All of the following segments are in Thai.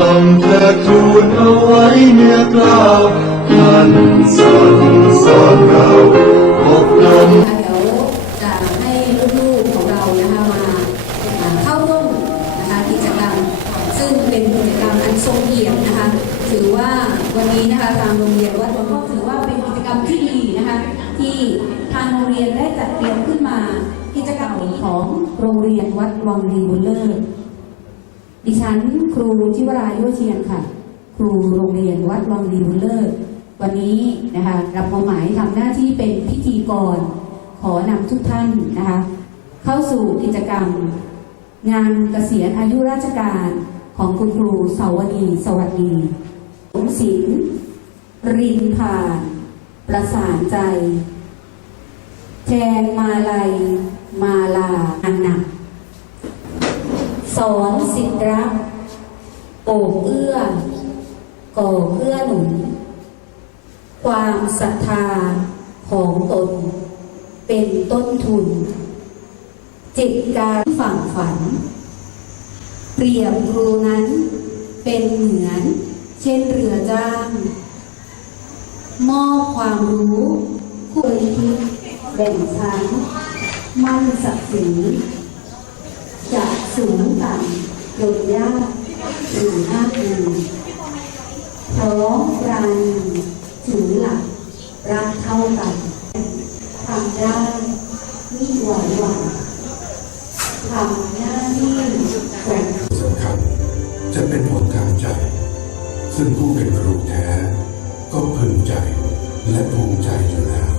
ต้องเธอทูลเอาไว้เนื้อกล่าวท่านสั่งสอนเราอบรมเดี๋ยวจะให้ลูกๆของเรานะคะมาเข้าร่วมนะคะกิจกรรม ซึ่งเป็นกิจกรรมอันทรงเกียรตินะคะ ถือว่าวันนี้นะคะทางโรงเรียนวัดหลวงพ่อถือว่าเป็นกิจกรรมที่ดีนะคะที่ทางโรงเรียนได้จัดเตรียมขึ้นมากิจกรรมของโรงเรียนวัดวังรีบุญเลิศ ดิฉันครูทิวราโยเชียนค่ะ ครูโรงเรียนวัดวังดีบุญเลิศวันนี้นะคะรับมอบหมายทำหน้าที่เป็นพิธีกร ขอนำทุกท่านนะคะ เข้าสู่กิจกรรม งานเกษียณอายุราชการของคุณครูเสาวดีสวัสดีสมศิลป์รินผ่าน ประสานใจแทนมาลัย มาลาอันหนัก สอนสิทธิรักโอบเอื้อ ก่อเอื้อหนุน ความศรัทธาของตน เป็นต้นทุน จิตการฝั่งฝัน เปรียบครูนั้นเป็นเหมือน เช่นเรือจ้างมอบความรู้คุยคิดแบ่งชั้น มั่นศักดิ์ศรีจาก สูงต่ำลงยากหรือห้าปีพร้อมปราณีถือหลักรักเท่ากันทำได้ไม่หวานหวานทำหน้าที่แกร่งสำคัญจะเป็นผลทางใจ ซึ่งผู้เป็นครูแท้ ก็พึงใจและภูมิใจอยู่แล้ว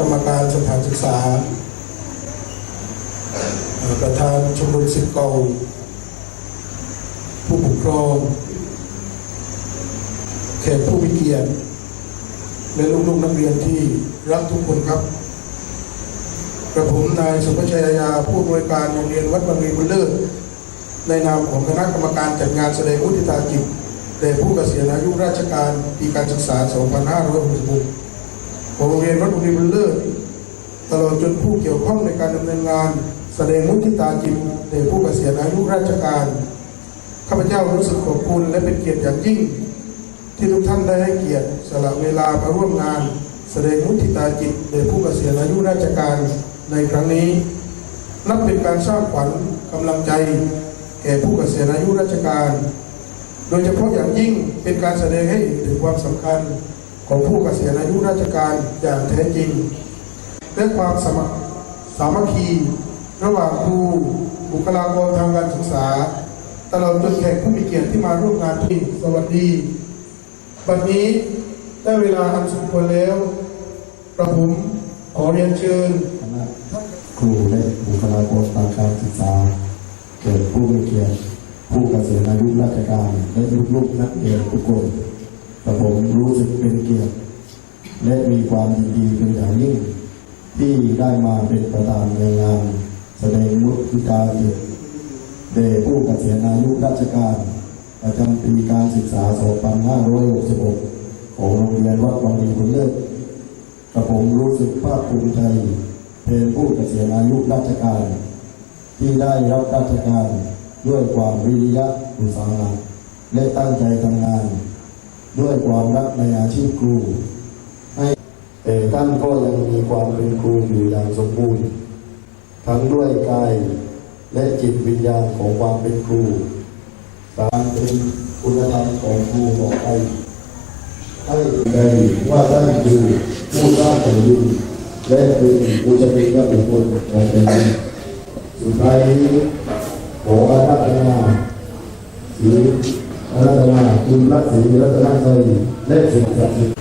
กรรมการสถานศึกษา ประธานชมรมสิทธิ์เก่าผู้ปกครองแขกผู้มีเกียรติและลูกๆนักเรียนที่รักทุกคนครับ กระผมนายสุภชัยยาผู้อำนวยการโรงเรียนวัดบางรีบุญเลิศในนามของคณะกรรมการจัดงานแสดงมุทิตาจิตแด่ผู้เกษียณอายุราชการปีการศึกษา 2566 ของโรงเรียนวัดบุรีบุญเลิศตลอดจนผู้เกี่ยวข้องในการดำเนินงาน แสดงมุทิตาจิตแด่ผู้เกษียณอายุราชการ ข้าพเจ้ารู้สึกขอบคุณและเป็นเกียรติอย่างยิ่ง ที่ทุกท่านได้ให้เกียรติสละเวลามาร่วมงาน แสดงมุทิตาจิตแด่ผู้เกษียณอายุราชการในครั้งนี้ นับเป็นการสร้างขวัญกำลังใจ แก่ผู้เกษียณอายุราชการ โดยเฉพาะอย่างยิ่งเป็นการแสดงให้เห็นถึงความสำคัญ ของผู้เกษียณอายุราชการอย่างแท้จริง และความสมัครสามัคคี ระหว่างครูบุคลากรทางการศึกษา ตลอดจนแขกผู้มีเกียรติที่มาร่วมงานที่สวัสดี บัดนี้ได้เวลาอันสมควรแล้วกระผมขอเรียนเชิญคณะครูและบุคลากรทางการศึกษาเกิดผู้มีเกียรติผู้เกษียณอายุราชการและลูกๆนักเรียนทุกคน กระผมรู้สึกเป็นเกียรติ และมีความยินดีเป็นอย่างยิ่ง ที่ได้มาเป็นประธานในงาน แสดงมุทิตาจิตเดผู้เกษียณอายุราชการ ประจำปีการศึกษา 2566 ของโรงเรียนวัดวังดีบุญเลิศกระผมรู้สึกภาคภูมิใจเป็นผู้เกษียณอายุราชการ ที่ได้รับราชการด้วยความวิริยะอุตสาหะและตั้งใจทำงาน ด้วยความรักในอาชีพครู ให้แต่ท่านก็ยังมีความเป็นครูอยู่อย่างสมบูรณ์ ทั้งด้วยกายและจิตวิญญาณของความเป็นครูตามเป็นคุณธรรมของครูบอกไปให้ได้ว่าท่านคือผู้สร้างแผ่นดินและเป็นผู้จะเป็นบุคคลของแผ่นดินสุดท้ายนี้ขออาราธนาหรือ รัตนาคุณพระศรีรัตนตรัยและสิ่งศักดิ์สิทธิ์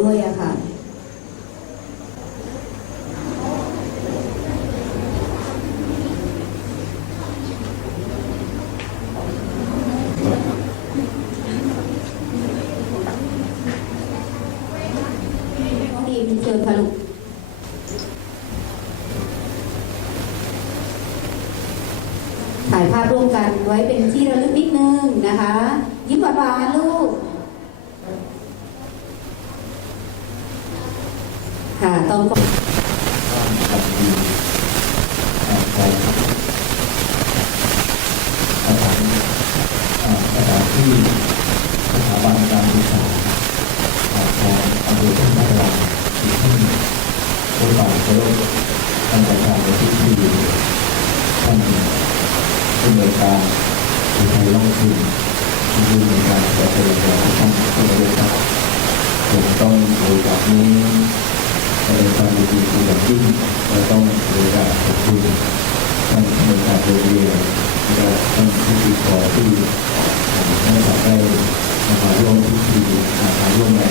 ด้วยอะค่ะน้องดีมเชิญค่ะลูกถ่ายภาพร่วมกันไว้เป็นที่ระลึกนิดนึงนะคะ ยิ้มหวานๆลูก ค่ะต้องสถานอ่าสถานที่สถาบันการศึกษาของอำเภอท่านาราที่ท่านบริบาลเคารพท่านประธานในที่ที่ท่านผู้อำนวยการอุทัยล่องทุนที่ผู้อำนวยการจัดการเรียนท่านผู้บริหารผมต้องโอกาสนี้ แสดงความยินดีเป็นอย่างยิ่งและต้องโอกาสขอบคุณท่านผู้บริหารโรงเรียนและท่านผู้ดีกรที่ได้ทำได้มาร่วมพิธีมาร่วมใน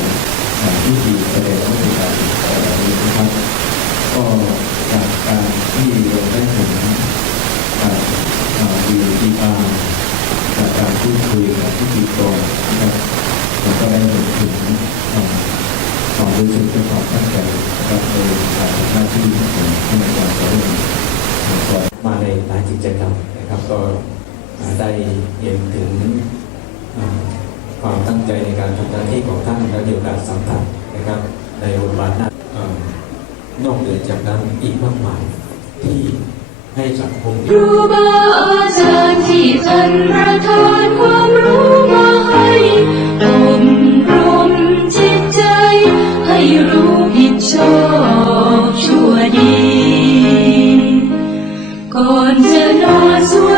พิธีแสดงวัตถุการนี้นะครับ ก็จากการที่เราได้เห็นการดีดีอาจากการพูดคุยกับพิธีกรนะครับเราก็ได้เห็นถึง ความรู้สึกและความตั้งใจกับในการหน้าที่ของท่านอาจารย์สอนมาในหลายกิจกรรมนะครับ ก็ได้เห็นถึงความตั้งใจในการทำหน้าที่ของท่านและมีโอกาสสัมผัสนะครับ ในบทบาทหน้าอ่านอกเหนือจากนั้นอีกมากมายที่ให้สังคมรู้บ้าอาจารย์ที่ท่านประทานคว ชอบชั่วดี ก่อนจะนอนสว